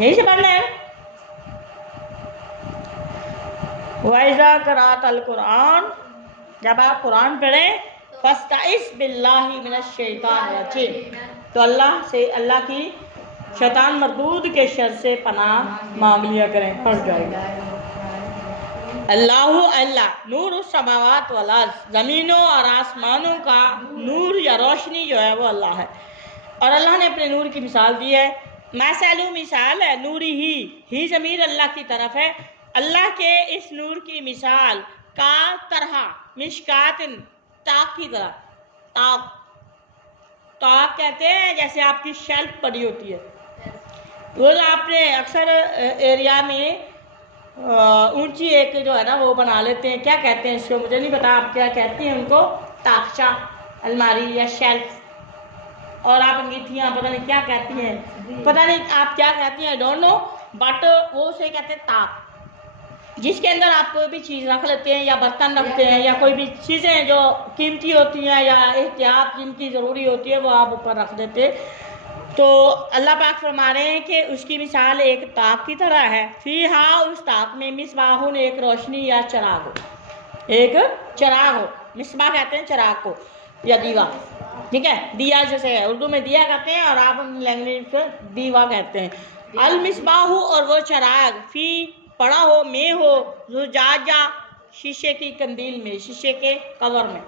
यही से पढ़ना है। वैज़ा क़राअत अल कुरान, जब आप कुरान पढ़ें, फस्तइज़ बिल्लाहि मिनश शैतानिर रजीम, तो अल्लाह से, अल्लाह की शैतान मरदूद के शर से पनाह मांग लिया करें, पड़ जाएगा। अल्लाहु अल्लाह नूर समावात वल अर्ज़, ज़मीनों और आसमानों का नूर या रोशनी जो है वो अल्लाह है। और अल्लाह ने अपने नूर की मिसाल दी है। मसलू मिसाल है नूरी ही ज़मीर अल्लाह की तरफ है। अल्लाह के इस नूर की मिसाल का तरह मिशकातिन, ताक की तरह। ताक, ताक कहते हैं जैसे आपकी शेल्फ पड़ी होती है। वो आपने अक्सर एरिया में ऊंची एक जो है ना वो बना लेते हैं, क्या कहते हैं इसको मुझे नहीं पता, आप क्या कहती हैं उनको, ताकचा, अलमारी या शेल्फ, और आप अंगीठियाँ पता नहीं क्या कहती हैं, पता नहीं आप क्या कहती हैं, आई डोंट नो, बट वो उसे कहते हैं ताक, जिसके अंदर आप कोई भी चीज़ रख लेते हैं या बर्तन रखते हैं या कोई भी चीज़ें जो कीमती होती हैं या एहतियात जिनकी ज़रूरी होती है वो आप ऊपर रख देते हैं। तो अल्लाह पाक फरमा रहे हैं कि उसकी मिसाल एक ताक की तरह है। फीहा, उस ताक में मिसबाहुन, एक रोशनी या चराग हो, एक चराग हो। मिसबाह कहते हैं चराग को या दीवा, ठीक है, दिया जैसे है, उर्दू में दिया कहते हैं और आप लैंग्वेज में दीवा कहते हैं। अल मिसबाहु, और वो चराग, फी पड़ा हो, में हो, जुजाजा, शीशे की कंदील में, शीशे के कवर में।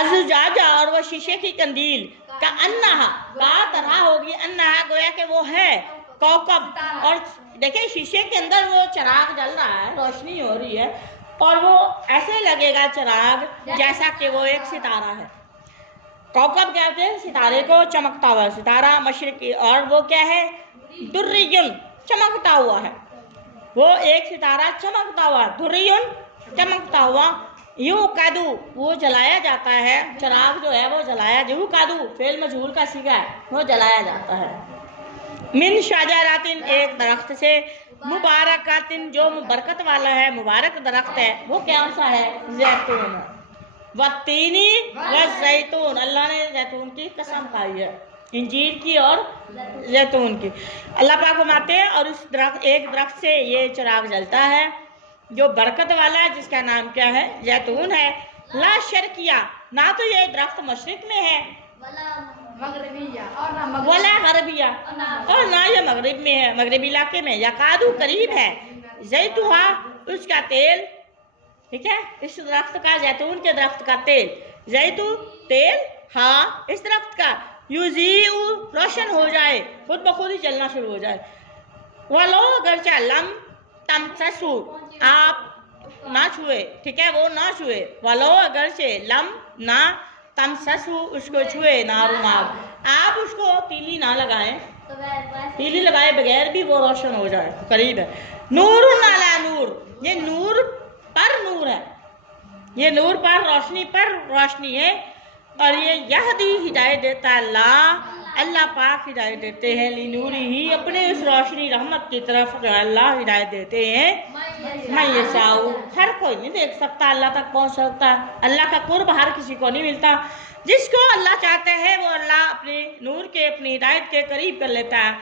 अजुजाजा, और वो शीशे की कंदील, का अन्ना का तरह होगी, अन्ना गोया कि वो है कौकब। और देखिए शीशे के अंदर वो चराग जल रहा है, रोशनी हो रही है, और वो ऐसे लगेगा चराग जैसा कि वो एक सितारा है। कौकब कहते हैं सितारे को, चमकता हुआ सितारा, मशरिकी, और वो क्या है, दुर्रियुन, चमकता हुआ है, वो एक सितारा चमकता हुआ, दुर्रियुन, चमकता हुआ। यूँ कादू, वो जलाया जाता है, चराग जो है वो जलाया, यूँ कादू फेल मजहूल का सीगा है, वो जलाया जाता है। मिन शाजरातिन, एक दरख्त से, मुबारकातिन, जो बरकत वाला है, मुबारक दरख्त है, वो कौन सा है, जैतून, वत्तीनी व जैतून, अल्लाह ने जैतून की कसम खाई है, इंजीर की और जैतून की। अल्लाह पाक फरमाते हैं और उस दरख्त, एक दरख्त से ये चिराग जलता है जो बरकत वाला है, जिसका नाम क्या है, जैतून है। ला शर्किया, ना तो ये दरख्त मशरिक में है, वला गरबिया, और ना ये मगरिब में है, मगरिबी इलाके में, यकादू करीब है, जैतुहा, उसका तेल, ठीक है, इस दरख्त का, जैतून के दरख्त का तेल, जैतून तेल, हाँ इस दरख्त का, यूज़ीउ, रोशन हो जाए, खुद ब खुद ही चलना शुरू हो जाए। वलो अगरचा लम तमससु, आप ना छुए, ठीक है, वो ना छुए, वलो अगरचे लम ना तमससु, उसको छुए, नारू नाग, आप उसको तीली ना लगाएं, तीली लगाए बगैर भी वो रोशन हो जाए, करीब है। नूर नाला नूर, ये नूर पर नूर है, ये नूर पर रोशनी पर रोशनी है। और ये यहदी, हिदायत देता है अल्लाह, अल्लाह पाक हिदायत देते हैं, ली ही, अपने उस रोशनी रहमत की तरफ अल्लाह हिदायत देते हैं। मैं ये चाहूँ, हर कोई नहीं देख सकता, अल्लाह तक पहुँच सकता, अल्लाह का कुर्ब हर किसी को नहीं मिलता, जिसको अल्लाह चाहते हैं वो अल्लाह अपने नूर के, अपनी हिदायत के करीब कर लेता है।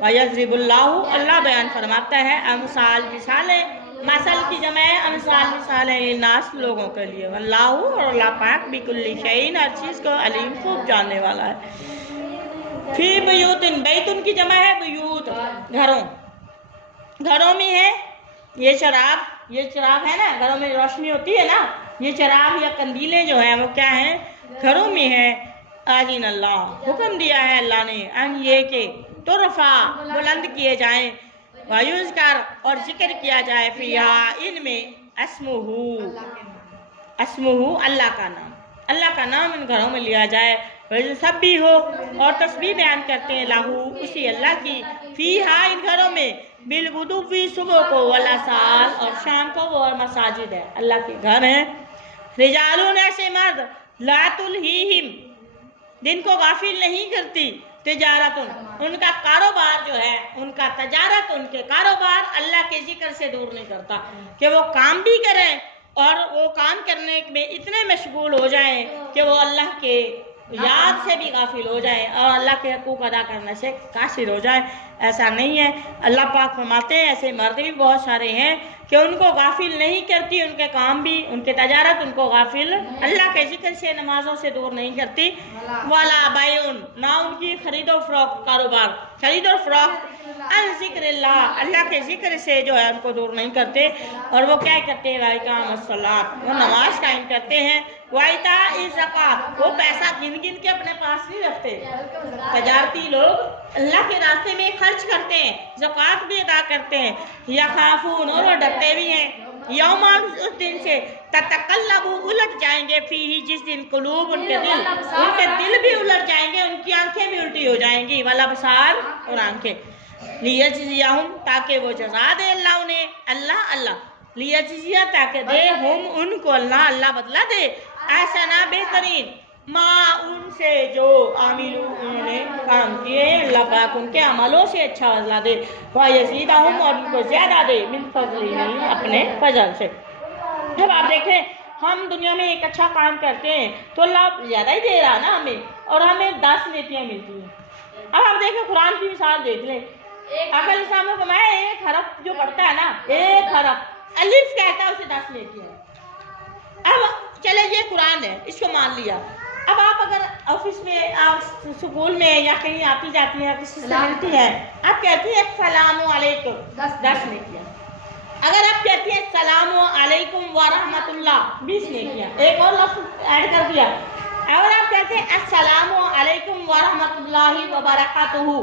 वयज़रिबुल्लाहु, अल्लाह बयान फरमाता है, अमसाल, मिसालें, मसल की जमा है, अमसाल मिसालें, नास, लोगों के लिए। अल्लाहु, और अल्लाह पाक बिकुल्ली शैइन, हर चीज़ को अलीम, खूब जानने वाला है। फी बुयूतिन, बैतुन की जमा है बुयूत, घरों, घरों में है ये चिराग, ये चिराग है ना, घरों में रोशनी होती है ना, ये चिराग या कंदीलें जो है वो क्या है, घरों में है। आजीन अल्लाह, हुक्म दिया है अल्लाह ने, अन ये के तुरफा, बुलंद किए जाएं, वायुज कर, और जिक्र किया जाए, फिया, इनमें, अस्मुहू, अस्मुहू, अल्लाह का नाम, अल्लाह का नाम इन घरों में लिया जाए। वैसे सब भी हो, और तस्बीह बयान करते हैं लाहू, उसी अल्लाह की, फीहा, इन घरों में, बिलगुदुव्वी, सुबह को, वला साल, और शाम को, वो और मसाजिद है, अल्लाह के घर हैं। रिजालून, ऐसे मर्द, ला तुलहीहिम, दिन को गाफिल नहीं करती, तिजारतुन, उनका कारोबार जो है, उनका तजारत, उनके कारोबार अल्लाह के जिक्र से दूर नहीं करता, कि वो काम भी करें और वो काम करने में इतने मशगूल हो जाएं कि वो अल्लाह के याद से भी गाफिल हो जाए और अल्लाह के हकूक़ अदा करने से कासिर हो जाए। ऐसा नहीं है। अल्लाह पाक फरमाते हैं ऐसे मर्द भी बहुत सारे हैं कि उनको गाफिल नहीं करती उनके काम भी, उनके तजारत उनको गाफिल अल्लाह के जिक्र से, नमाजों से दूर नहीं करती। वाला बायुन, ना उनकी खरीदो फरोख्त कारोबार, खरीदो फरोख्त अन ज़िक्रिल्लाह, अल्लाह के जिक्र से जो है उनको दूर नहीं करते। और वो क्या करते हैं? वाइकामस्सलात, वो नमाज कायम करते हैं। वाइता ज़कात, वो पैसा गिन गिन के अपने पास नहीं रखते। तजारती लोग अल्लाह के रास्ते में खर्च करते हैं, ज़कात भी अदा करते हैं। यखाफून, और वो डरते भी हैं। यौमान, उस दिन से ततकल्लबु, उलट जाएंगे फीही, जिस दिन कुलूब, उनके दिल भी उलट जाएंगे, उनकी आंखें भी उल्टी हो जाएंगी। वाला बसार, और आंखें। लियजज़ियहुम, ताकि वो जज़ा दे अल्लाह उन्हें, अल्लाह लियजज़िया, ताकि दे हम उनको, अल्लाह बदला दे, ऐसा बेहतरीन माँ उनसे जो आमिलू उन्होंने काम किए, अल्लाह पाक उनके अमलों से अच्छा बदला दे। वयज़ीदहुम, और उनको ज़्यादा दे, मिन फ़ज़लिही, अपने फजल से। जब आप देखें हम दुनिया में एक अच्छा काम करते हैं तो अल्लाह ज़्यादा ही दे रहा ना हमें, और हमें 10 नेकियां मिलती हैं। अब आप देखें कुरान की मिसाल देख लें। अकल इस्लाम में फरमाया एक हरफ जो पढ़ता है ना, एक हरफ अलिफ कहता है, उसे 10 नेकियां। अब चले ये कुरान है, इसको मान लिया। अब आप अगर ऑफिस में, आप स्कूल में या कहीं आती जाती हैं, किसी से मिलती है, आप कहती हैं अस्सलामु अलैकुम, 10 नेकियां। अगर आप कहती हैं अस्सलामु अलैकुम व रहमतुल्लाह, 20 नेकियां। एक और लफ्ज़ ऐड कर दिया। अगर आप कहते हैं अस्सलामु अलैकुम व रहमतुल्लाहि व बरकातुहू,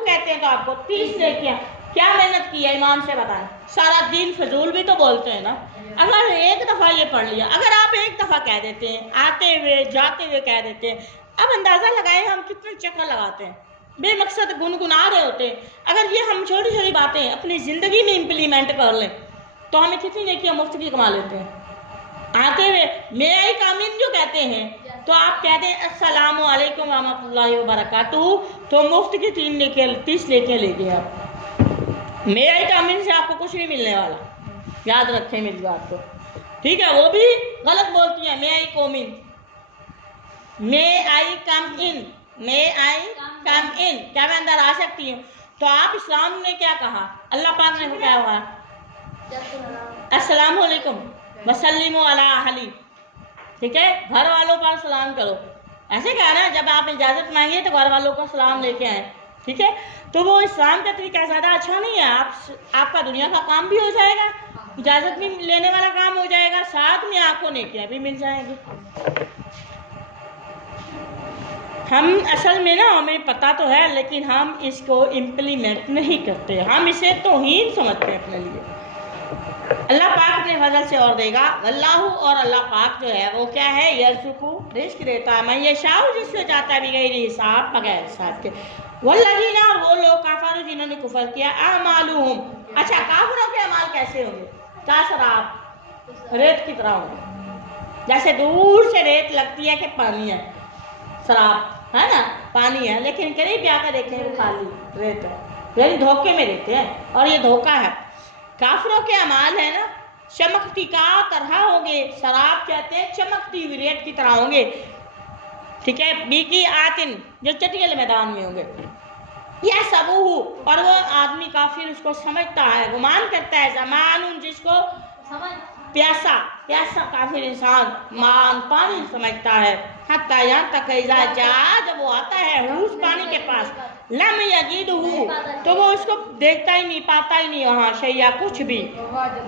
कहते हैं तो आपको 30 नेकियां। क्या मेहनत की है? ईमान से बताएं। सारा दिन फजूल भी तो बोलते हैं ना। अगर एक दफ़ा ये पढ़ लिया, अगर आप एक दफ़ा कह देते हैं, आते हुए जाते हुए कह देते हैं, अब अंदाज़ा लगाएं हम कितने चक्कर लगाते हैं, बेमकसद गुनगुना रहे होते हैं। अगर ये हम छोटी छोटी बातें अपनी ज़िंदगी में इम्प्लीमेंट कर लें तो हमें कितनी नेकियां मुफ्त की कमा लेते हैं। आते हुए मे आई कामिन जो कहते हैं, तो आप कहते हैं अस्सलामु अलैकुम रहमतुल्लाहि व बरकातुहू, तो मुफ्त की 30 नेकियां लेके आप। मे आई कामिन से आपको कुछ नहीं मिलने वाला, याद रखें मेरी बात को, ठीक है। वो भी गलत बोलती है, मे आई कोमिन, मे आई कम इन, मे आई कम इन, क्या मैं अंदर आ सकती हूँ? तो आप इस्लाम ने क्या कहा? अल्लाह पाक ने क्या कहा? अस्सलामु अलैकुम वसल्लिमु अला अहली, ठीक है। घर वालों पर सलाम करो, ऐसे कहा ना। जब आप इजाज़त मांगे तो घर वालों को सलाम लेके आए, ठीक है। तो वो इस्लाम का तरीका ज़्यादा अच्छा नहीं है। आपका दुनिया का काम भी हो जाएगा, इजाज़त भी लेने वाला काम हो जाएगा, साथ में आपको नेकियां भी मिल जाएंगी। हम असल में ना, हमें पता तो है लेकिन हम इसको इम्प्लीमेंट नहीं करते, हम इसे तौहीन समझते हैं अपने लिए। अल्लाह पाक अपने फजल से और देगा। अल्लाह, और अल्लाह पाक जो है वो क्या है? यर्ज़ुक़ु, रिज़्क़ देता है, मैं ये शाह जिससे चाहता है बगैर हिसाब, बगैर हिसाब के। वल्लज़ीना, और वो लोग काफ़िर जिन्होंने कुफ़र किया, अमालुहुम, अच्छा काफिरों के अमाल कैसे होंगे? क्या शराब, रेत की तरह होंगे। जैसे दूर से रेत लगती है कि पानी है, शराब है ना, पानी है, लेकिन करीब जाकर देखें वो खाली रेत है, यानी धोखे में रहते हैं, और ये धोखा है। काफिरों के अमाल है ना, चमकती का तरह होंगे, शराब कहते हैं चमकती हुई रेत की तरह होंगे, ठीक है। बीकी आतिन, जो चटियल मैदान में होंगे। या सबूहु, और वो आदमी काफिर उसको समझता है, गुमान करता है, ज़मानुन, जिसको प्यासा काफिर इंसान मान, पानी समझता है। हत्ता यहाँ तक इज़ा जा, जब वो आता है उस पानी के पास, लम यजिदहु, तो वो उसको देखता ही नहीं, पाता ही नहीं वहाँ शैया कुछ भी,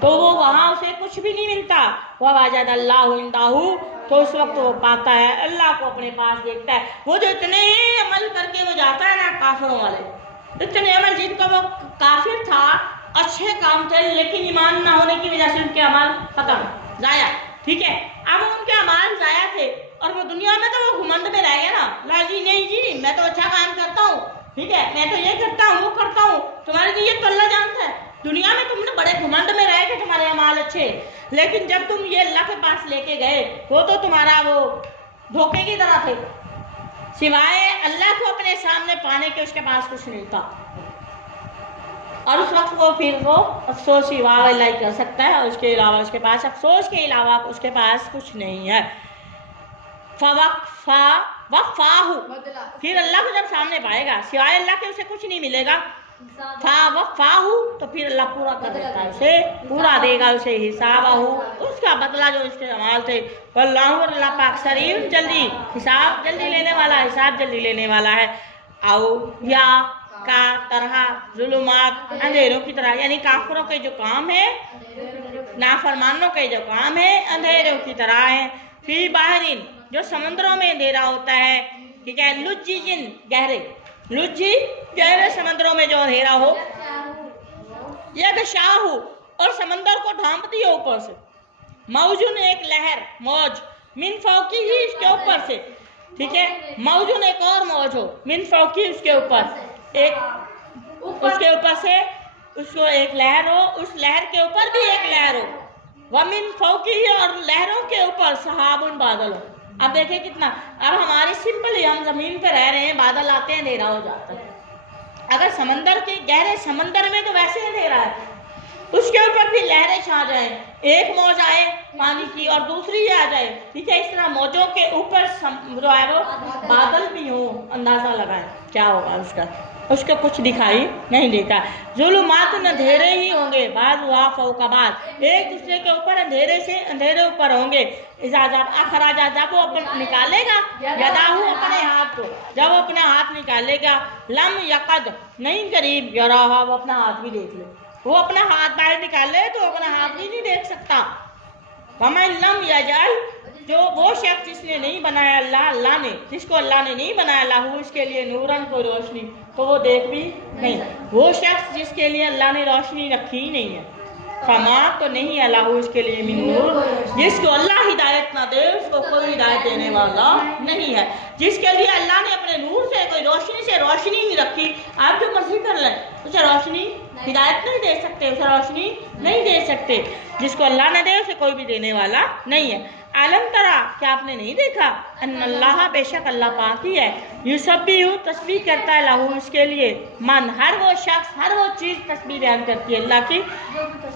तो वो वहाँ उसे कुछ भी नहीं मिलता। वह वजद अल्लाहु इंदहु, तो उस वक्त वो पाता है अल्लाह को अपने पास, देखता है। वो जो इतने अमल करके वो जाता है ना, काफिरों वाले इतने अमल, जिनका वो काफिर था, अच्छे काम थे, लेकिन ईमान ना होने की वजह से उनके अमल खत्म, जाया, ठीक है। अब उनके अमल जाया थे और वो दुनिया में तो वो घुमंड में रह गया ना, राजी नहीं जी मैं तो अच्छा काम करता हूँ, ठीक है, मैं तो ये करता हूँ वो करता हूँ, तुम्हारे लिए तो अल्लाह जानता है। दुनिया में तुमने बड़े घुमंड में रह के तुम्हारे अमाल अच्छे, लेकिन जब तुम ये अल्लाह के पास लेके गए, वो तो तुम्हारा वो धोखे की तरह थे, सिवाय अल्लाह को अपने सामने पाने के उसके पास कुछ नहीं था। और उस वक्त वो फिर वो अफसोस ही वाह अल्लाह कर सकता है, और उसके अलावा उसके पास अफसोस के अलावा उसके पास कुछ नहीं है। वफ़ाहु, फिर अल्लाह को जब सामने पाएगा, सिवाय अल्लाह के उसे कुछ नहीं मिलेगा। वफ़ाहु, तो फिर अल्लाह पूरा कर देता है, उसे पूरा देगा, उसे हिसाबहु, उसका बदला जो उसके अमाल थे। वल्लाहु, अल्लाह पाक सरीउन, जल्दी हिसाब, जल्दी लेने वाला, हिसाब जल्दी लेने वाला है। आओ या का तरह जुलुमात, अंधेरों की तरह, यानी काफिरों के जो काम है, नाफरमानों के जो काम है, अंधेरों की तरह है। फी बाहरिन, जो समुद्रों में अंधेरा होता है, ठीक है। लुज्जिन, गहरे, लुज्जी गहरे समुद्रों में जो अंधेरा हो। यगशाहु, और समंदर को ढांप दिया ऊपर से। मौजुन, एक लहर, मौज, मिन फौकी ही, इसके ऊपर से, ठीक है। मौजुन, एक और मौज हो, मिन फौकी, उसके ऊपर एक, उसके ऊपर से उसको एक लहर हो, उस लहर के ऊपर भी एक लहर हो। वमिन फौकी, और लहरों के ऊपर सहाबुन, बादल हो। अब देखिए कितना, अब हमारी सिंपली हम जमीन पे रह रहे हैं, बादल आते हैं, अंधेरा हो जाता है। अगर समंदर के गहरे समंदर में तो वैसे अंधेरा है, उसके ऊपर भी लहरें छा जाए, एक मौज आए पानी की और दूसरी आ जाए, ठीक है। इस तरह मौजों के ऊपर जो है वो बादल भी हो, अंदाजा लगाएं क्या होगा उसका, उसको कुछ दिखाई नहीं देता। जुलुमात, अंधेरे ही होंगे, बाद वाफ़ का बाद, एक दूसरे के ऊपर अंधेरे से अंधेरे ऊपर होंगे। इजाजत अखराजा, जब वो अपन निकालेगा, यदाहु, अपने हाथ को, जब वो अपना हाथ निकालेगा, लम यकद, नहीं करीब, यराहा, वो अपना हाथ भी देख ले, वो अपना हाथ बाहर निकाले तो अपना हाथ भी नहीं देख सकता। वमन लम यजअल, जो वो शख्स जिसने नहीं बनाया अल्लाह ने, जिसको अल्लाह ने नहीं बनाया, अल्लाह उसके लिए नूरन, को रोशनी, तो वो देख भी नहीं। वो शख्स जिसके लिए अल्लाह ने रोशनी रखी ही नहीं है, फमा, तो नहीं अल्लाह उसके लिए मिन नूर, जिसको अल्लाह हिदायत ना दे उसको कोई हिदायत देने वाला नहीं है। जिसके लिए अल्लाह ने अपने नूर से, कोई रोशनी से रोशनी नहीं रखी, आप जो मर्जी कर लें, उसे रोशनी हिदायत नहीं दे सकते, उसे रोशनी नहीं दे सकते। जिसको अल्लाह न दे उसे कोई भी देने वाला नहीं है। आलम तरा, क्या आपने नहीं देखा, अल्लाह, बेशक अल्लाह पाक ही है, युसब्बिहु, तस्बीह करता है, लहू, उसके लिए, मन, हर वो शख्स, हर वो चीज़ तस्बीह बयान करती है अल्लाह की,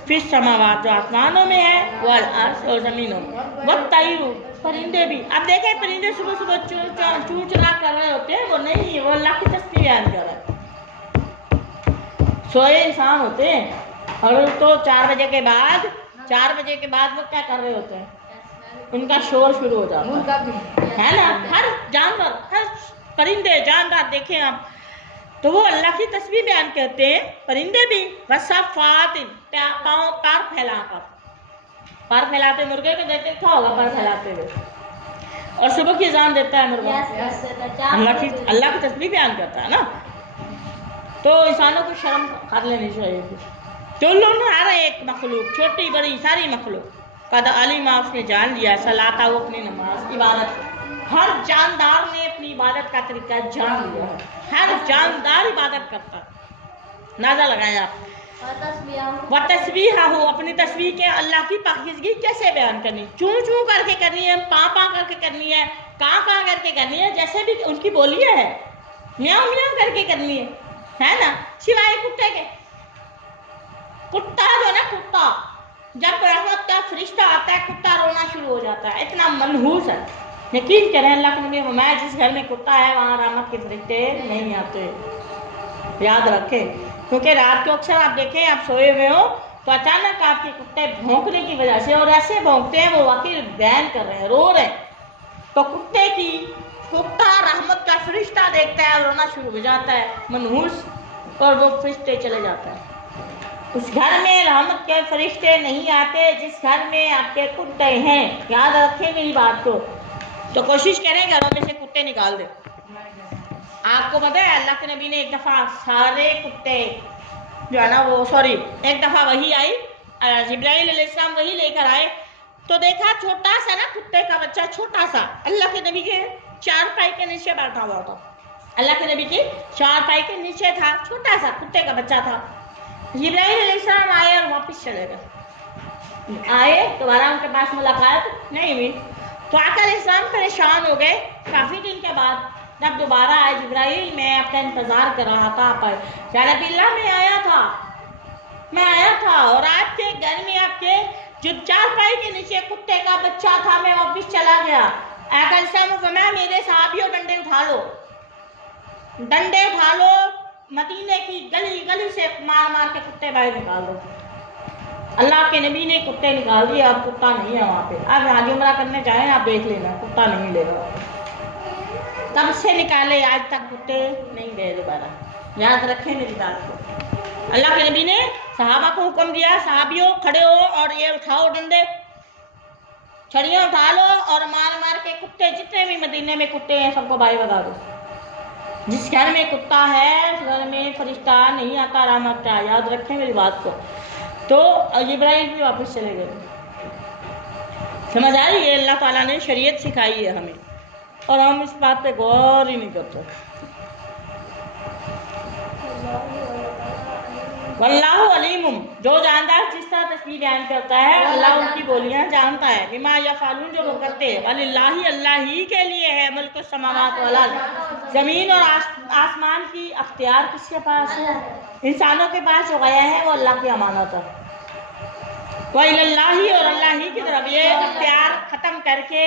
फिस समावात, जो आसमानों में है, वल अर्श, और ज़मीनों में, वत्तैरु, परिंदे भी। अब देखें, परिंदे सुबह सुबह चूँ चुरा कर रहे होते हैं, वो नहीं, वो अल्लाह की तस्बीह बयान कर रहे हैं। सोए इंसान होते हैं, और तो 4 बजे के बाद वो क्या कर रहे होते हैं, उनका शोर शुरू हो जाता है ना। हर जानवर, हर परिंदे, जानदार देखें आप, तो वो अल्लाह की तस्बीह बयान करते हैं, परिंदे भी। वसफ़ात, पाँव, पैर फैलाते, मुर्गे को देखा होगा पैर फैलाते हुए, और सुबह की अज़ान देता है मुर्गा, अल्लाह की तस्बीह बयान करता है ना। तो इंसानों को शर्म कर लेनी चाहिए। जो लोग हर एक मखलूक, छोटी बड़ी सारी मखलूक, कद अलीमा, उसने जान लिया, सलाता, वो अपनी नमाज, इबादत, हर जानदार ने अपनी इबादत का तरीका जान लिया है, हर जानदार इबादत करता। नाजा लगाएं आप। व तस्बीह हो, अपनी तस्बीह के अल्लाह की पाकीज़गी कैसे बयान करनी, चूँ चूँ करके करनी है, पाँ पाँ करके करनी है, काँ काँ करके करनी है, जैसे भी उनकी बोलियाँ है, म्याऊं म्याऊं करके करनी है ना, सिवाय कुत्ते के। कुत्ता जो ना, कुत्ता जब रहमत का फरिश्ता आता है, कुत्ता रोना शुरू हो जाता है, इतना मनहूस है। यकीन करें, अल्लाह के नबी फरमाया, जिस घर में कुत्ता है वहाँ रहमत के फरिश्ते नहीं आते, याद रखें। क्योंकि रात को अक्सर आप देखें, आप सोए हुए हो तो अचानक आपके कुत्ते भौंकने की वजह से, और ऐसे भौंकते हैं वो वाकई बयान कर रहे हैं, रो रहे हैं, तो कुत्ता रहमत का फरिश्ता देखता है और रोना शुरू हो जाता है, मनहूस, और वो फरिश्ते चले जाता है। उस घर में रहमत के फरिश्ते नहीं आते जिस घर में आपके कुत्ते हैं, याद रखें मेरी बात को। तो कोशिश करें घरों में से कुत्ते निकाल दें। आपको पता है अल्लाह के नबी ने एक दफ़ा सारे कुत्ते जो है ना, वो एक दफ़ा वही आई, जिब्राइल अलैहिस्सलाम वही लेकर आए, तो देखा छोटा सा ना कुत्ते का बच्चा, छोटा सा, अल्लाह के नबी के चारपाई के नीचे बैठा हुआ था, अल्लाह के नबी के चारपाई के नीचे था, छोटा सा कुत्ते का बच्चा था। जिब्राइल अलैहिस्सलाम आए और वापस चले गए, आए दोबारा उनके पास मुलाकात नहीं हुई, तो आका अलैहिस्सलाम परेशान हो गए। काफ़ी दिन के बाद जब दोबारा आए, जिब्राइल मैं आपका इंतज़ार कर रहा था, पर या नबी अल्लाह मैं आया था और आपके घर में आपके जो चारपाई के नीचे कुत्ते का बच्चा था, मैं वापस चला गया, फरमाया मेरे सहाबियों डंडे उठा लो, डंडे उठा लो, मदीने की गली गली से मार मार के कुत्ते बाहर निकाल दो। अल्लाह के नबी ने कुत्ते निकाल दिए, अब कुत्ता नहीं है वहाँ पे। अब हाजी उमरा करने जाए आप देख लेना, कुत्ता नहीं मिलेगा। तब से निकाले आज तक कुत्ते नहीं गए दोबारा। याद रखें मेरी बात को। अल्लाह के नबी ने सहाबा को हुक्म दिया, सहाबियों खड़े हो और ये उठाओ डंडे, छड़ियाँ उठा लो और मार मार के कुत्ते, जितने भी मदीने में कुत्ते हैं सबको बाहर भगा दो। जिस घर में कुत्ता है उस घर में फरिश्ता नहीं आता, रहमत का। याद रखें मेरी बात को। तो इब्राहिम भी वापस चले गए। समझ आई? ये अल्लाह ताला ने शरीयत सिखाई है हमें और हम इस बात पे गौर ही नहीं करते। वल्लाहु अलीमुम, जो जानता है जिस तरह तस्वीर बयान करता है, अल्लाह उनकी बोलियां जानता है। बिमा यफालून, जो वो करते हैं। वलिल्लाहि, अल्लाह ही के लिए है मुल्क समावात वल अर्द, जमीन और आसमान की अख्तियार किसके पास है? इंसानों के पास जो गया है वो अल्लाह की अमानत है। वइलल्लाहि, और अल्लाह ही की तरफ ये अख्तियार खत्म करके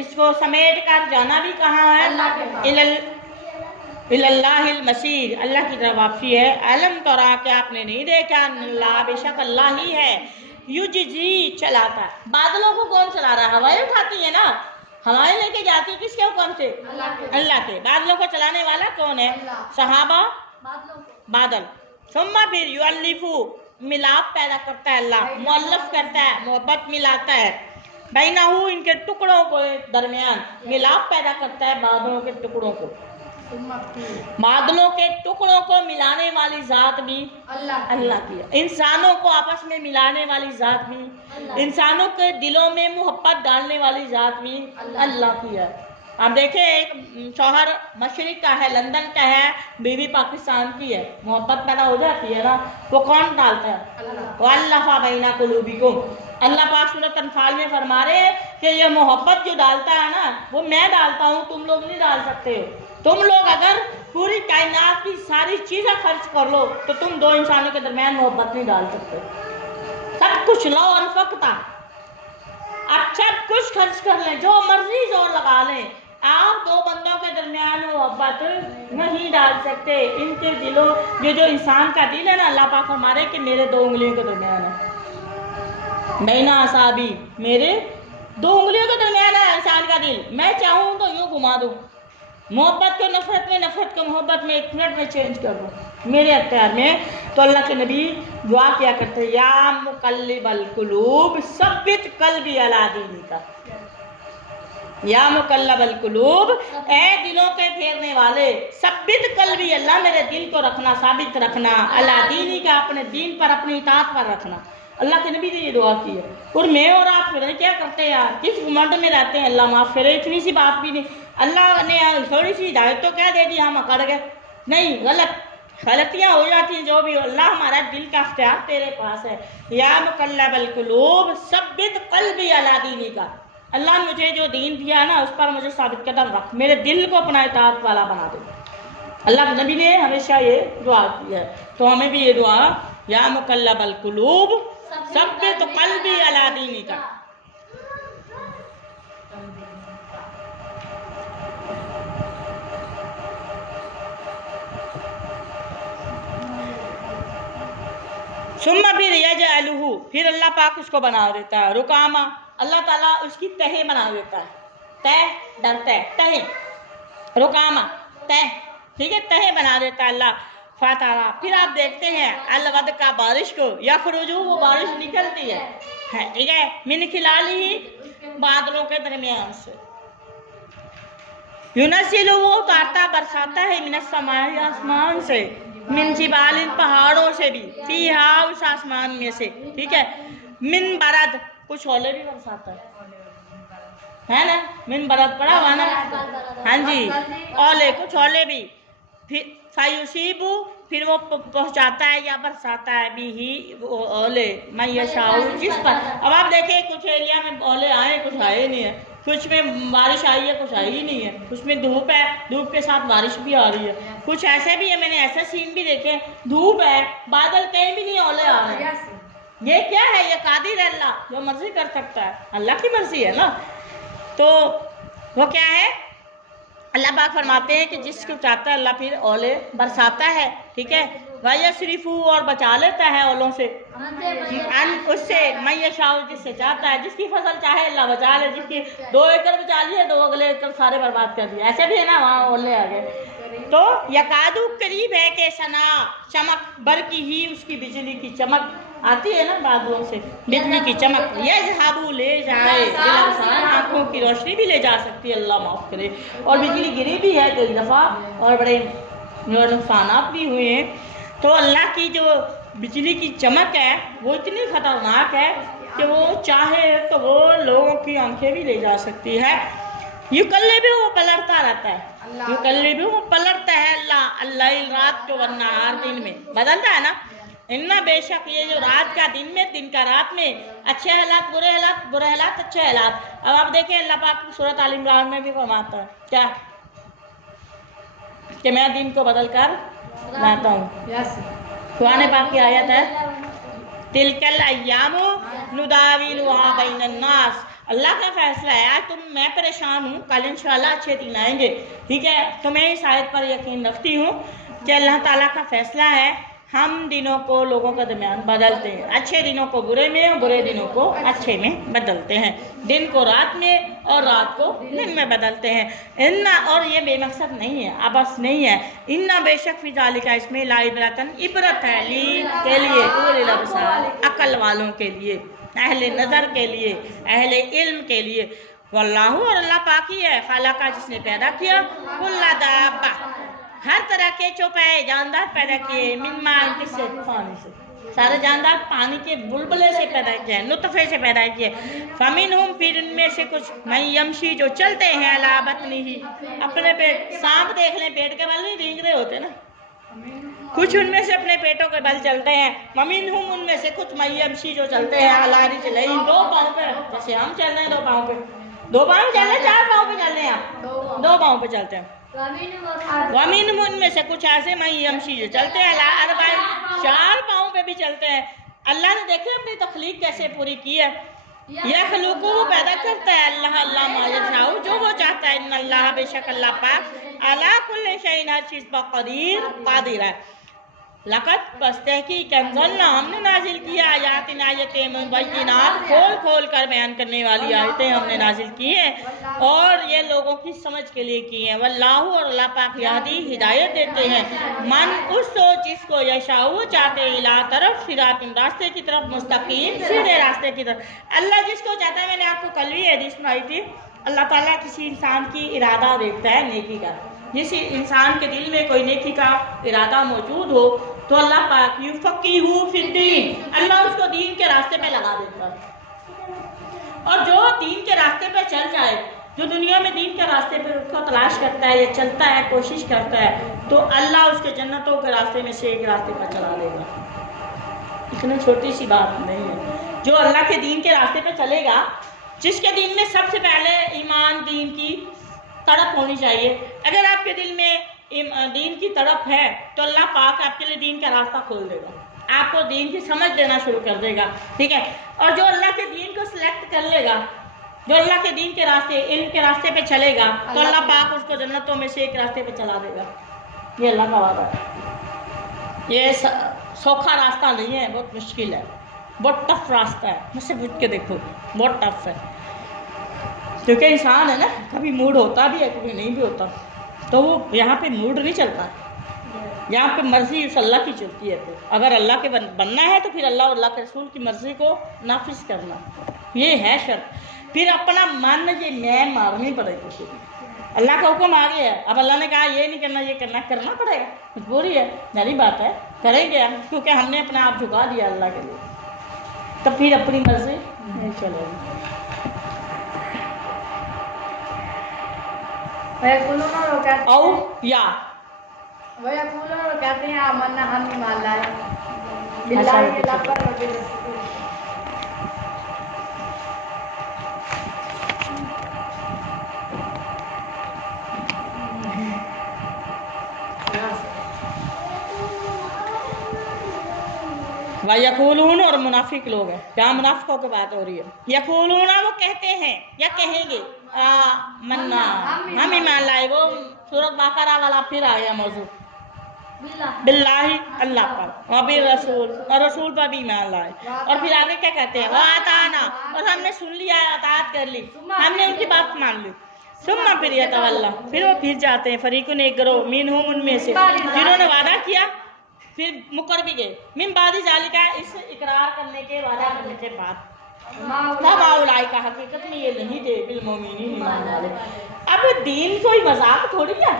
इसको समेट कर जाना भी कहाँ है? इलल्लाहिल मसीर, अल्लाह की तरफ वापसी है। अलम तरा, के आपने नहीं देखा, अल्लाह बेशक अल्लाह ही है, युजी चलाता है। बादलों को कौन चला रहा है? हवाएं उठाती है ना, हवाएं लेके जाती है किसके हुक्म से? अल्लाह के। बादलों को चलाने वाला कौन है? सहाबा, बादल। सुम्मा फिर युअल्लिफु, मिलाप पैदा करता है अल्लाह, मुअल्लफ करता है, मोहब्बत मिलाता है। बैनहु, इनके टुकड़ों को दरमियान मिलाप पैदा करता है, बादलों के टुकड़ों को। बादलों के टुकड़ों को मिलाने वाली जात भी अल्लाह की है। इंसानों को आपस में मिलाने वाली जात भी, इंसानों के दिलों में मोहब्बत डालने वाली जात भी अल्लाह की है। आप देखें, एक शौहर मशरिक का है, लंदन का है, बीवी पाकिस्तान की है, मोहब्बत पैदा हो जाती है ना, वो कौन डालता है? वअल्लफ़ा बैना कुलूबिकुम। अल्लाह पाक सूरत अनफाल में फरमा रहे हैं कि ये मोहब्बत जो डालता है ना, वो मैं डालता हूँ, तुम लोग नहीं डाल सकते हो। तुम लोग अगर पूरी कायनात की सारी चीज़ें खर्च कर लो तो तुम दो इंसानों के दरमियान मोहब्बत नहीं डाल सकते। सब कुछ लो अनफकता, आप सब कुछ खर्च कर लें, जो मर्जी जोर लगा लें, आप दो बंदों के दरमियान मोहब्बत नहीं डाल सकते। इनके दिलों, ये जो इंसान का दिल है ना, अल्लाह पाक हमारे कि मेरे दो उंगलियों के दरमियान है, बैना असाबी, मेरे दो उंगलियों के दरमियान है इंसान का दिल। मैं चाहूँ तो यूँ घुमा दूँ, मोहब्बत को नफरत में, नफरत को मोहब्बत में, एक मिनट में चेंज कर दूँ मेरे अख्तियार में। तो अल्लाह के नबी दुआ किया करते, या मुकल्लिबल कुलूब सब्बित कल्बी अला दीनिका। या मुकल्लिबल कुलूब, ए दिलों के फेरने वाले, सब्बित कल्बी, अल्लाह मेरे दिल को रखना, साबित रखना, अला दीनिका, अपने दीन पर, अपनी इताअत पर रखना। अल्लाह के नबी ने ये दुआ की है। और मैं और आप फिर क्या करते हैं यार, किस घुमंड में रहते हैं? अल्लाह माफ़ करे, इतनी सी बात भी नहीं, अल्लाह ने थोड़ी सी हिदायत तो क्या दे दी, हम अकड़ गए? नहीं, गलतियाँ हो जाती हैं, जो भी हो। अल्लाह हमारा दिल का इख्तियार तेरे पास है। या मुकल्लिबल कुलूब सब्बित कल्बी अला दीनिका, अल्लाह मुझे जो दीन दिया ना उस पर मुझे साबित कदम रख, मेरे दिल को अपना इताअत वाला बना दे। अल्लाह के नबी ने हमेशा ये दुआ की है, तो हमें भी ये दुआ, या मुकल्लिबल कुलूब सब्बित कल्बी अला दीनिका। सुम्मा फिर यजअलुहु, फिर अल्लाह पाक उसको बना देता है रुकामा, अल्लाह ताला उसकी तह बना देता है। तह डरता है, तह रुकामा, तह, ठीक है, तह बना देता है अल्लाह फातारा। फिर आप देखते हैं अलवद का बारिश को, या खरुजू, वो बारिश निकलती है, ठीक है, मिन खिलाली ही, बादलों के दरमियान से। युनसिलु, वो उतारता बरसाता है, मिनस समाई, आसमान से, मिन जिबाल, इन पहाड़ों से भी, फीहा, उस आसमान में से, ठीक है, मिन बरद, कुछ ओले भी बरसाता है ना, मिन बरद पड़ा हुआ ना, हाँ जी, ओले, कुछ ओले भी। फिर फायुसीबू, फिर वो पहुंचाता है या बरसाता है भी ही ओले मैयशाऊ, जिस पर। अब आप देखें, कुछ एरिया में ओले आए, कुछ आए नहीं है, कुछ में बारिश आई है, कुछ आई ही नहीं है, कुछ में धूप है, धूप के साथ बारिश भी आ रही है, कुछ ऐसे भी है, मैंने ऐसे सीन भी देखे, धूप है, बादल कहीं भी नहीं, ओले आ रहे हैं। ये क्या है? ये कादिर है अल्लाह, जो मर्जी कर सकता है, अल्लाह की मर्जी है ना। तो वो क्या है? अल्लाह पाक फरमाते हैं कि जिसको चाहता है अल्लाह फिर ओले बरसाता है, ठीक है। वह सिर्फ और बचा लेता है ओलों से, उससे मैं ये शाह जिससे चाहता है, जिसकी फसल चाहे अल्लाह बचा ले, जिसकी 2 एकड़ बचा लिए 2 अगले एकड़ सारे बर्बाद कर दिए, ऐसे भी है ना, वहाँ ओले आ गए। तो यकादू करीब है कि सना चमक बर की ही उसकी बिजली की चमक आती है ना बादलों से, बिजली की चमक ये जहाबू ले जाए, आंखों की रोशनी भी ले जा सकती है, अल्लाह माफ करे। और बिजली गिरी भी है कई दफ़ा और बड़े नुकसानात भी हुए हैं। तो अल्लाह की जो बिजली की चमक है वो इतनी ख़तरनाक है कि वो चाहे तो वो लोगों की आंखें भी ले जा सकती है। युकल्ले भी वो पलटता रहता है, युकल्ले भी वो पलटता है अल्लाह रात को वरना हर दिन में बदलता है ना। इन्ना बेशक ये जो रात का दिन में, दिन का रात में, अच्छे हालात बुरे हालात, बुरे हालात अच्छे हालात। अब आप देखें अल्लाह पाक सूरत आल इमरान में भी फरमाता है क्या कि मैं दिन को बदल कर लाता हूँ। कुरान पाक की आयत है तिलकल अय्यामु नुदाविलुहा बैनन नास। अल्लाह का फैसला है, आज मैं परेशान हूँ, कल इंशाल्लाह अच्छे दिन आएंगे, ठीक है। तो मैं इस आयत पर यकीन रखती हूँ कि अल्लाह ताला का फैसला है, हम दिनों को लोगों के दरमियान बदलते हैं, अच्छे दिनों को बुरे में और बुरे दिनों को अच्छे में बदलते हैं, दिन को रात में और रात को दिन में बदलते हैं। इन्ना, और ये बेमकसद नहीं है, अबस नहीं है। इन्ना बेशक फिजालिका इसमें लाइब्रतन इबरत है ली के लिए, उलिल अब्सार अकल वालों के लिए, अहले नज़र के लिए, अहले इल्म के लिए। वल्लाहु और अल्लाह पाक ही है खालाका जिसने पैदा किया कुल्ला दाब्बा हर तरह के चौपाए जानदार पैदा किए, मिम्मा किससे पानी से, सारे जानदार पानी के बुलबुले से पैदा किए, नुतफे से पैदा किए। फमिनहुम फिर उनमें से कुछ यमशी जो चलते हैं अला बतनी ही अपने पेट, सांप देख लें पेट के बल नहीं रेंग रहे होते ना, कुछ उनमें से अपने पेटों के बल चलते हैं। ममिनहुम उनमें से कुछ यमशी जो चलते हैं अला रिजलैन 2 पाँव पे, जैसे हम चल रहे हैं 2 पाँव पे, 2 पाँव पे चल रहे हैं, 4 पाँव पे चल रहे हैं, आप 2 पाँव पे चलते हैं। वमीन उनमें से कुछ ऐसे यमशी जो चलते हैं 4 पाँव पे भी चलते हैं। अल्लाह ने देखे अपनी तख्लीक कैसे पूरी की है। यह खलूको वो पैदा करता है अल्लाह मा यशाउ जो वो चाहता है। इन्ना अल्लाह बेशक अल्लाह पाक अला कुल्ली शैइन हर चीज़ पर कादिर है। लक़द बस तहकीक अंज़लना हमने नाजिल किया आयातिन आयतें मुबय्यिनात खोल खोल कर बयान करने वाली आयतें हमने नाजिल की हैं और ये लोगों की समझ के लिए की हैं। वल्लाहु और अल्लाह पाक यादी हिदायत देते हैं मन उस सोच जिसको यशाउ चाहते इला तरफ सिरातिन रास्ते की तरफ मुस्तकीम सीधे रास्ते की तरफ। अल्लाह जिसको चाहता है, मैंने आपको कल भी हदीस सुनाई थी, अल्लाह ताला किसी इंसान की इरादा देखता है नेकी का। जिस इंसान के दिल में कोई नेकी का इरादा मौजूद हो तो अल्लाह पाक युफ़क़िहु फ़िद्दीन, अल्लाह उसको दीन के रास्ते पे लगा देता है। और जो दीन के रास्ते पे चल जाए, जो दुनिया में दीन के रास्ते पे उसको तलाश करता है या चलता है, कोशिश करता है, तो अल्लाह उसके जन्नतों के रास्ते में से एक रास्ते पर चला देगा। इतनी छोटी सी बात नहीं है। जो अल्लाह के दीन के रास्ते पे चलेगा, जिसके दिल में सबसे पहले ईमान दीन की तड़प होनी चाहिए। अगर आपके दिल में दीन की तड़प है तो अल्लाह पाक आपके लिए दीन का रास्ता खोल देगा, आपको दीन की समझ देना शुरू कर देगा, ठीक है। और जो अल्लाह के दीन को सिलेक्ट कर लेगा, जो अल्लाह के दीन के रास्ते, इल्म के रास्ते पे चलेगा, तो अल्लाह पाक उसको जन्नतों में से एक रास्ते पे चला देगा। ये अल्लाह का वादा है। ये सौखा रास्ता नहीं है, बहुत मुश्किल है, बहुत टफ रास्ता है। मुझसे पूछ के देखो, बहुत टफ है, क्योंकि इंसान है ना, कभी मूड होता भी है, कभी नहीं भी होता। तो वो यहाँ पे मूड नहीं चलता, यहाँ पे मर्जी उस अल्लाह की चलती है। तो अगर अल्लाह के बनना है तो फिर अल्लाह और अल्लाह के रसूल की मर्जी को नाफिज करना, ये है शर्त। फिर अपना मन ये मैं मारनी पड़ेगी। अल्लाह का हुक्म आ गया है, अब अल्लाह ने कहा ये नहीं करना, ये करना पड़ेगा, मजबूरी है, मेरी बात है, करेंगे हम, क्योंकि हमने अपना आप झुका दिया अल्लाह के लिए। तब फिर अपनी मर्जी नहीं चलेगी। और या कहते हैं आमन्ना हम ईमान लाए बिल्लाहि अल्लाह पर व रसूल। यकूलून और मुनाफिक लोग हैं, क्या मुनाफिकों की बात हो रही है। यकूलून वो कहते हैं या कहेंगे मन्ना हम ईमान लाए, वो सूरत बकरा वाला फिर आ गया मौजूद। बिल्लाही अल्लाह पर, वबी रसूल और रसूल पर भी ईमान लाए। और फिर आगे क्या कहते हैं, वह आताना, और हमने सुन लिया, अताअत कर ली, हमने उनकी बात मान ली। सुम्मा फिर ये तवल्ला, फिर वो फिर जाते हैं, फरीकुन एक गिरोह, मिनहुम उनमें से, जिन्होंने वादा किया फिर मुकर भी गए, मिन बादी जालिका, इस इकरार करने के, वादा करने के बाद। माउलाई का हकीकत में ये नहीं थे बिल मोमिनीन ईमान वाले। अब दीन कोई मजाक थोड़ी है,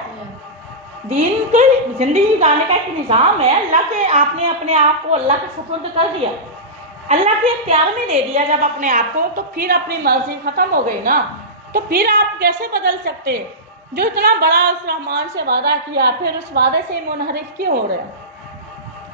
दीन कोई जिंदगी गुजारने का एक निज़ाम है। अल्लाह के आपने अपने आप को अल्लाह के सुपुर्द कर दिया, अल्लाह के इख्तियार में दे दिया जब अपने आप को, तो फिर अपनी मर्जी खत्म हो गई ना, तो फिर आप कैसे बदल सकते? जो इतना बड़ा उस रहमान से वादा किया, फिर उस वादे से मुनहरिफ क्यों हो रहे हैं?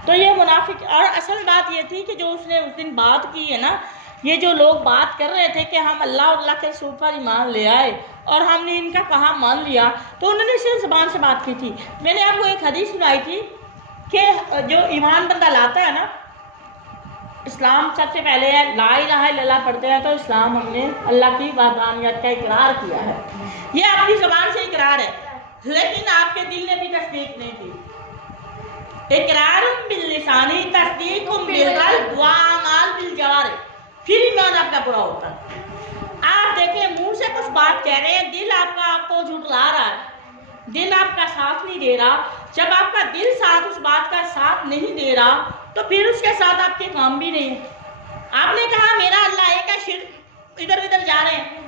तो ये मुनाफिक। और असल बात ये थी कि जो उसने उस दिन बात की है ना, ये जो लोग बात कर रहे थे कि हम अल्लाह और अल्लाह के रसूल पर ईमान ले आए और हमने इनका कहा मान लिया, तो उन्होंने सिर्फ ज़बान से बात की थी। मैंने आपको एक हदीस सुनाई थी कि जो ईमान बंदा लाता है ना, इस्लाम सबसे पहले है ला इलाहा इल्लल्लाह पढ़ते हैं, तो इस्लाम हमने अल्लाह की वहदानियत का इकरार किया है, ये आपकी ज़बान से इकरार है, लेकिन आपके दिल ने भी तस्दीक नहीं की। इकरारुम बिल लिसानी तस्दीकुम बिल क़ल्ब व अमाल बिल जवारिह, फिर ईमान आपका पूरा होता है। आप देखें, मुंह से कुछ बात कह रहे हैं, दिल आपको झुठला रहा है, दिल आपका साथ नहीं दे रहा। जब आपका दिल साथ उस बात का साथ नहीं दे रहा, तो फिर उसके साथ आपके काम भी नहीं। आपने कहा मेरा अल्लाह एक है, शिर्क इधर उधर जा रहे हैं।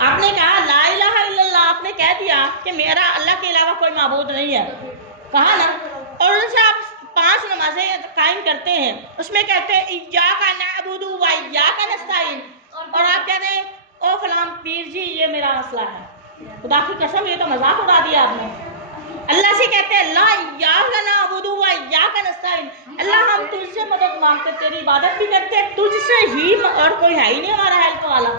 आपने कहा ला इलाहा इल्लल्लाह, आपने कह दिया कि मेरा अल्लाह के अलावा कोई माबूद नहीं है, कहा ना। और उनसे आप 5 नमाजें कायम करते हैं, उसमें कहते हैं इय्याका नअबुदु व इय्याका नस्तईन, और आप कहते हैं ओ फलां पीर जी ये मेरा मसला है। खुदा की कसम, ये तो मजाक उड़ा दिया आपने। अल्लाह से कहते हैं ला इय्याका नअबुदु व इय्याका नस्तईन, अल्लाह हम तुझसे मदद मांगते, तेरी इबादत भी करते हैं, तुझसे ही, और कोई है ही नहीं हमारा हेल्प वाला।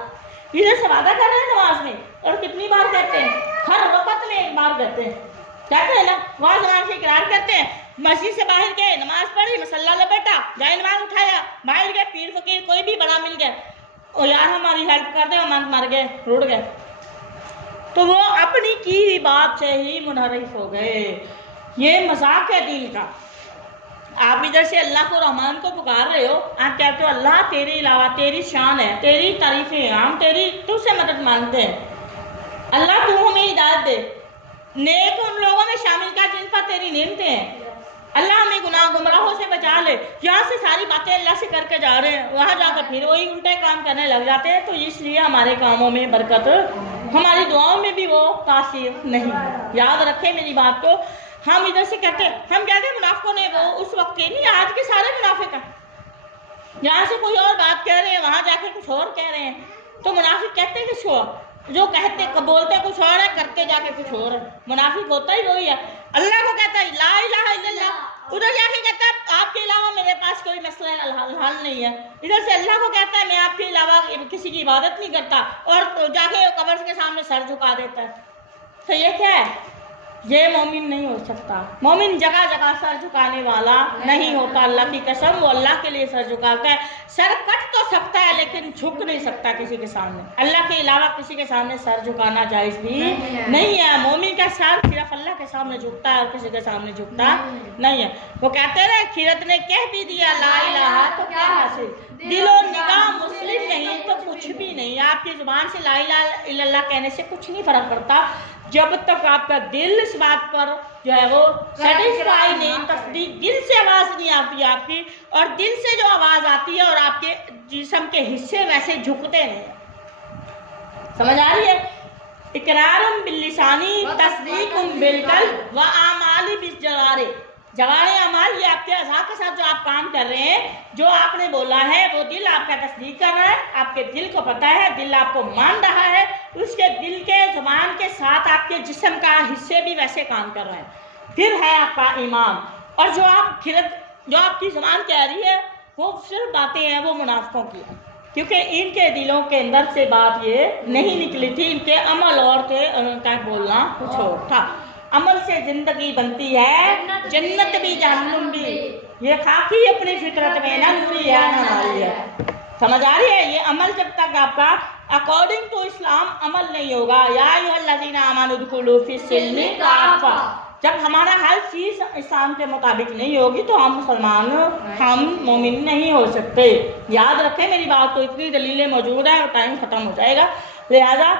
इधर से वादा कर रहे हैं नमाज में, और कितनी बार कहते हैं, हर वक्त में एक बार कहते हैं ना, वहाँ जबान से इकरार करते हैं। मस्जिद से बाहर गए, नमाज पढ़ी, मसल्ला लपेटा, जाए नमाज उठाया, बाहर गए, पीर फकीर कोई भी बड़ा मिल गया, ओ यार हमारी हेल्प कर दे, हम मर गए, रुड़ गए, तो वो अपनी की हुई बात से ही मुनहरिफ हो गए। ये मजाक है दीन का। आप इधर से अल्लाह को रहमान को पुकार रहे हो, आप कहते हो अल्लाह तेरे अलावा, तेरी शान है, तेरी तारीफें हैं, हम तेरी तुझसे मदद मांगते हैं, अल्लाह तू हमें हिदायत दे, नेक उन लोगों में शामिल कर जिन पर तेरी नेमतें हैं, अल्लाह हमें गुनाह गुमराहों से बचा ले। यहाँ से सारी बातें अल्लाह से करके जा रहे हैं, वहाँ जाकर फिर वही उल्टे काम करने लग जाते हैं, तो इसलिए हमारे कामों में बरकत, हमारी दुआओं में भी वो तासीर नहीं। याद रखें मेरी बात को। हम इधर से कहते हैं, हम कहते हैं मुनाफिकों ने, वो उस वक्त के नहीं, आज के सारे मुनाफिक हैं। यहाँ से कोई और बात कह रहे हैं, वहाँ जाके कुछ और कह रहे हैं, तो मुनाफिक कहते हैं किसको? जो कहते बोलते कुछ और है, करते जाके कुछ और है। मुनाफिक होता ही वही है। अल्लाह को कहता है ला इलाहा इल्लल्लाह, उधर जाके कहता है आपके अलावा मेरे पास कोई मसला हल नहीं है। इधर से अल्लाह को कहता है मैं आपके अलावा किसी की इबादत नहीं करता, और जाके कब्र के सामने सर झुका देता है। तो ये क्या है? ये मोमिन नहीं हो सकता। मोमिन जगह जगह सर झुकाने वाला नहीं होता। अल्लाह की कसम, वो अल्लाह के लिए सर झुकाता है। सर कट तो सकता है लेकिन झुक नहीं सकता किसी के सामने। अल्लाह के अलावा किसी के सामने सर झुकाना जायज़ भी नहीं है। मोमिन का सर सिर्फ अल्लाह के सामने झुकता है और किसी के सामने झुकता नहीं है। वो कहते रहे खीरत ने कह भी दिया ला इलाहा तो क्या हासिल, दिलो निगाह मुस्लिम नहीं तो कुछ भी नहीं। आपकी जुबान से ला इलाहा इल्लल्लाह कहने से कुछ नहीं फर्क पड़ता जब तक आपका दिल इस बात पर जो है वो सेटिस्फाई नहीं, तस्दीक, दिल से आवाज़ नहीं आती आपकी, और दिल से जो आवाज़ आती है और आपके जिस्म के हिस्से वैसे झुकते नहीं। समझ आ रही है? इकरारुम बिल्लिसानी तस्दीकुम बिलक़ल्ब व आमाली बिजवारिह। जवारे अमाल, ये आपके अज़ा के साथ जो आप काम कर रहे हैं, जो आपने बोला है वो दिल आपका तस्दीक कर रहा है, आपके दिल को पता है, दिल आपको मान रहा है, उसके दिल के ज़ुबान के साथ आपके जिस्म का हिस्से भी वैसे काम कर रहे हैं। फिर है आपका ईमान। और जो आपकी ज़ुबान कह रही है वो सिर्फ बातें हैं, वो मुनाफिकों की है, क्योंकि इनके दिलों के अंदर से बात ये नहीं निकली थी। इनके अमल और थे, उनका बोलना कुछ और था। अमल से जिंदगी बनती है, जन्नत भी जहन्नुम भी। ये खाकी अपनी फितरत में ना नूरी है ना नारी है। समझ आ रही है? ये अमल जब तक आपका अकॉर्डिंग टू इस्लाम अमल नहीं होगा। या अय्युहल्लज़ीना आमनू उदखुलू फ़िस्सिल्मी काफ़ा। जब हमारा हर चीज़ इस्लाम के मुताबिक नहीं होगी तो हम मुसलमान, हम मोमिन नहीं हो सकते। याद रखें मेरी बात, तो इतनी दलीलें मौजूद है और टाइम ख़त्म हो जाएगा। लिहाजा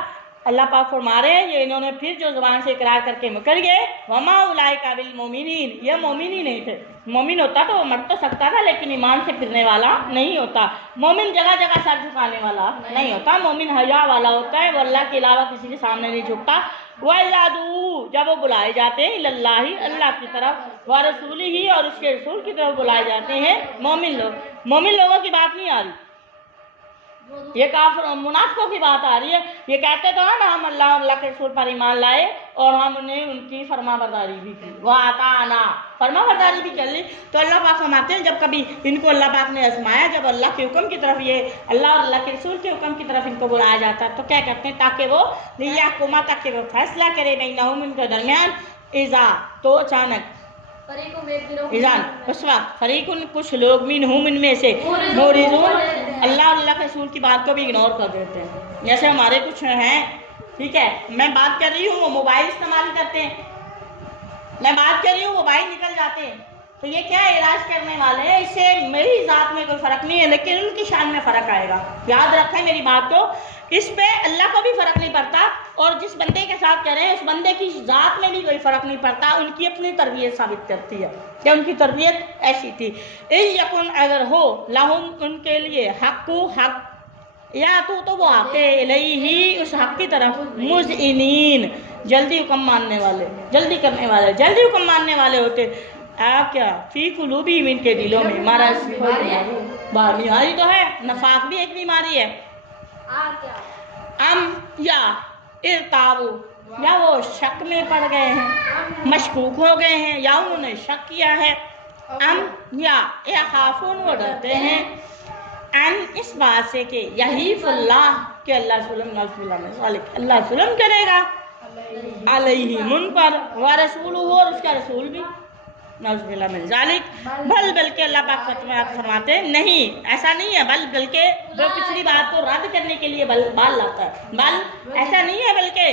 अल्लाह पाक फरमा रहे हैं ये इन्होंने फिर जो ज़ुबान से इकरार करके मुकर गए, वमा उलाइका बिल मोमिनीन, ये मोमिन ही नहीं थे। मोमिन होता तो वो मर तो सकता था लेकिन ईमान से फिरने वाला नहीं होता। मोमिन जगह जगह सर झुकाने वाला नहीं होता। मोमिन हया वाला होता है, वो अल्लाह के अलावा किसी के सामने नहीं झुकता। वह जब वो बुलाए जाते हैं इल्लल्लाही, अल्लाह की तरफ, व रसूलिही, और उसके रसूल की तरफ बुलाए जाते हैं मोमिन लोग। मोमिन लोगों की बात नहीं आ रही, ये काफिर मुनाफिकों की बात आ रही है। ये कहते तो है ना हम अल्लाह के रसूल पर ईमान लाए और हमने उनकी फरमाबरदारी भी की, वह आताना, फरमाबरदारी भी कर ली। तो अल्लाह पाक फरमाते हैं जब कभी इनको अल्लाह पाक ने आजमाया, जब अल्लाह के हुक्म की तरफ, ये अल्लाह और अल्लाह के रसूल के हुक्म की तरफ इनको बुलाया जाता है तो क्या करते हैं, ताकि वो लियहकुमा, ताकि वो फैसला करे बैनहुम, इनके दरमियान, इज़ा, तो अचानक, इज़ान, उस वक्त, फरीकुन, कुछ लोग, मिनहुम, इनमें से, मोरिज़ून, अल्लाह और अल्लाह के रसूल की बात को भी इग्नोर कर देते हैं। जैसे हमारे कुछ हैं, ठीक है, मैं बात कर रही हूँ, वो मोबाइल इस्तेमाल करते हैं, मैं बात कर रही हूँ, मोबाइल निकल जाते हैं, तो ये क्या इलाज करने वाले हैं, इससे मेरी ज़ात में कोई फ़र्क नहीं है लेकिन उनकी शान में फ़र्क आएगा। याद रखें मेरी बात को, इस पे अल्लाह को भी फ़र्क नहीं पड़ता और जिस बंदे के साथ करें उस बंदे की ज़ात में भी कोई फ़र्क नहीं पड़ता। उनकी अपनी तरबियत साबित करती है कि उनकी तरबियत ऐसी थी। यकुन, अगर हो, लहुम, उनके लिए, हक़्क़ु, हक़, या तो वो आते इलैहि, उस हक़ की तरफ, मुज़इनीन, जल्दी हुक्म मानने वाले, जल्दी करने वाले, जल्दी हुक्म मानने वाले होते। क्या फी कुलूबिहिम, इनके दिलों में मरज़, बीमारी तो है, नफाक भी एक बीमारी है। अम, या इर्ताबू, या वो शक में पड़ गए हैं, मशकूक हो गए हैं, या उन्होंने शक किया है। अम, या यखाफून, वो डरते हैं, अन, इस बात से कि यही फुल्लाह, कि अल्लाह सुलम करेगा अलैहिम, उन पर, व रसूलुहु, और उसका रसूल भी, नौज़ुबिल्लाह मिन ज़ालिक, बल्कि अल्लाह पाक फरमाते हैं नहीं, ऐसा नहीं है, बल्कि वो पिछली बात को रद्द करने के लिए बाल लाता है, ऐसा नहीं है, बल्कि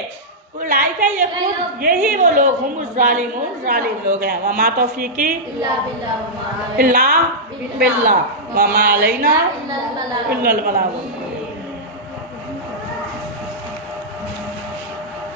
उलाइका, ये खुद यही वो लोग, हुम ज़ालिमून, ज़ालिम लोग हैं। वमा तौफ़ीक़ी इल्ला बिल्लाह, वमा अलैना इल्लल बलाग।